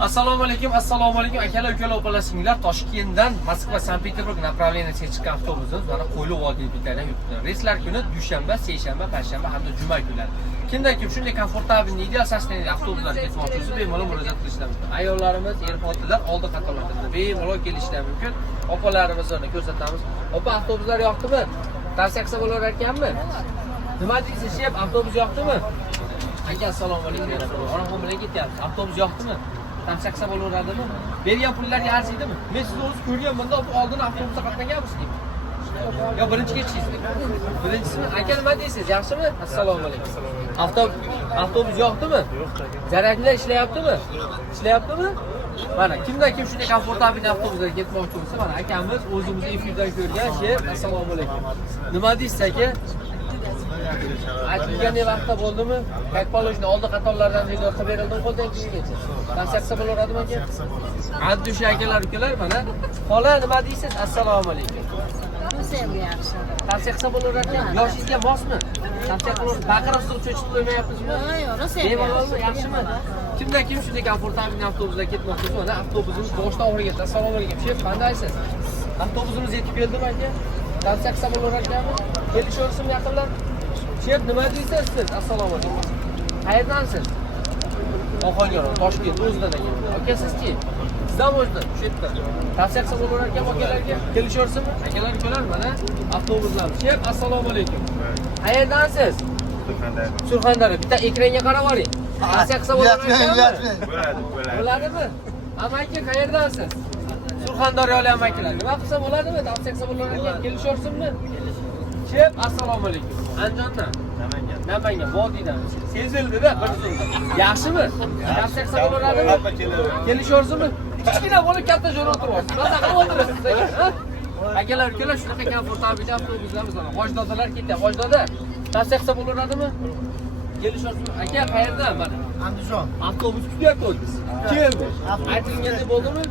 Assalomu alaykum akalar, ukalar, opalar, singillar. Toshkentdan Moskva, Sankt-Peterburg направлениясiga chiqqan avtobusimiz mana Qo'yli vodiy bekatidan yuribdi. Reyslar kuni dushanba, seshanba, payshanba hamda juma kunlari. Kimdan kim shunday komfortabilniy, ideal sostoyaniyada avtobuslarga ketmoqchi bo'lsa, bemalol murojaat qilishlari mumkin. Ayollarimiz, er-xotinlar oldi qatorlarda bemalol kelishlari mumkin. Opalarimizni ko'rsatamiz. Opa, avtobuslar yoqdimi? Taksi bo'lar ekanmi? Nima deysiz, shef? Avtobus yoqdimi? Aka, assalomu alaykum. Onam bilan ketyapmiz. Avtobus yoqdimi? Taksi bo'laveradimi? Bergan pullarga arziydimi? Men sizni o'zi ko'rganman-da, oldin avtobusda qatnaganmisiz? Yo, birinchi ketishingizmi? Birinchisini aka nima deysiz? Yaxshimi? Assalomu alaykum. Avtobus yoqdimi? Zaryadlar ishlayaptimi? Ishlayaptimi? Mana kimdan kim shunday komfortabil avtobusga ketmoqchi bo'lsa, mana akamiz o'zimizni efirdan ko'rgan shef. Assalomu alaykum. Nima deysiz aka? Aytilgan vaqtda bo'ldimi? Как положено, oldi qatorlardan qilib berildimi qo'ldan keyingacha. Taksi bo'laveradimi aka? Addush akalar, ukalar, mana. Xola nima deysiz? Assalomu alaykum. Yaxshi. Taksi bo'laveradimi? Yoshingizga mosmi? Taksi qilib baqirib cho'chib qo'ymayapsizmi? Yo'q, rosa. Bemalolmi, yaxshimi? Kimdan kim shunday komfortabil avtobusda ketmoqchi bo'lsa, mana avtobusimiz boshdan oxiriga. Assalomu alaykum. Shef, qandaysiz? Avtobusimiz yetib keldimi aka? Taksi bo'laveradimi? Kelishaversinmi yaqinlar? Shef, nima deysiz siz? Assalomu alaykum. Qayerdansiz? Oxongaron, Toshkent, o'zidan ekan. Aka, sizchi? Sizdan o'zidan, shu yerda. Taksi bo'lar ekan akalarga. Kelishaversinmi? Akalar, ukalar, mana avtobuslarimiz. Shef, assalomu alaykum. Qayerdansiz? Surxondaryo. Bitta ekranga qarab oling. Taksi bo'lar ekanmi? Bo'ladimi? Amaki, qayerdansiz? Surxondaryolik amakilar. Nima qilsa bo'ladimi? Taksi bo'lar ekan. Kelishaversinmi? Shef, assalomu alaykum. Andijondan. Namangan vodiydan. Sezildi-da bir zumda. Yaxshimi? Taksi bo'ladimi? Kelishaversinmi? Kichkina bo'lib katta joyda o'tiryapsiz. Maza qilib o'tirasiz aka. Akalar, ukalar, shunaqa komfortabil avtobuslarimiz bor. G'ojdodalar ketyapti. G'ojdoda taksi bo'ladimi? Kelishaversinmi? Aka, qayerdan? Mana Andijon. avtobus kutyapti o'zingiz. Keldi. Aytilganda bo'ldimi?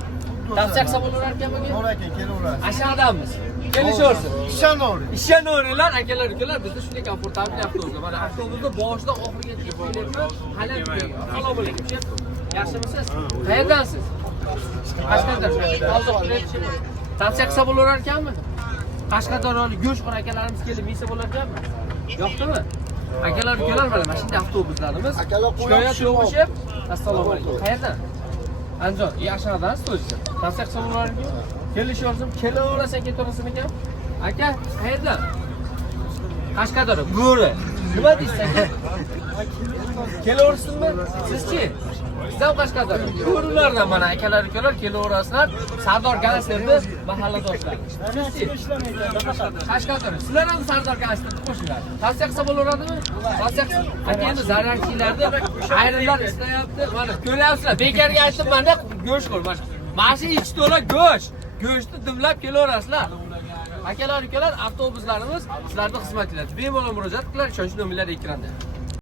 Taksi bo'lar ekanmi? Bor ekan, kelaverasiz. Ashadamiz. Kelishaversin. Ishonavering. Akalar, ukalar, bizda shunday komfortabil avtobuslar. Mana avtobusda boshidan oxirigacha ketyapti. Halalki. Assalomu alaykum. Yaxshimisiz? Qayerdansiz? Qashqadaryo. Taksi bo'lar ekanmi? Qashqadaryolik go'shtxo'r akalarimiz kelib yesa bo'lar ekanmi? Yo'qdimi? Akalar, ukalar, mana shunday avtobuslarimiz. Shikoyat yo'qishib. Assalomu alaykum. Qayerdan? Andijon. Yaxshidansiz o'zingiz. Taksi bo'lar ekanmi? Kelishaversin, kelaverasan, ketaversin ekan. Aka, qayerdan? Qashqadaryo. Bo'ri. Nima deysiz aka? Kelaversinmi? Sizchi? Sizdan Qashqadaryo. Bo'rilardan mana akalar, ukalar kelaverasizlar. Sardor kanslerni mahalladoshlar. Sizchi? Qashqadaryo. Sizlar ham Sardor kanslerni qo'shinglar. Taksi bo'laveradimi? Taksi. Aka endi zararchilarni ayrimlar istayapti. Mana ko'ryapsizlar. Bekarga aytdim mana go'sht qo'l. Mana shu ichi to'la go'sht. Go'shtni dimlab kelaverasizlar. Akalar, ukalar, avtobuslarimiz sizlarning xizmatingizda. Bemalol murojaat qilar, ishonch nomerlari ekranda.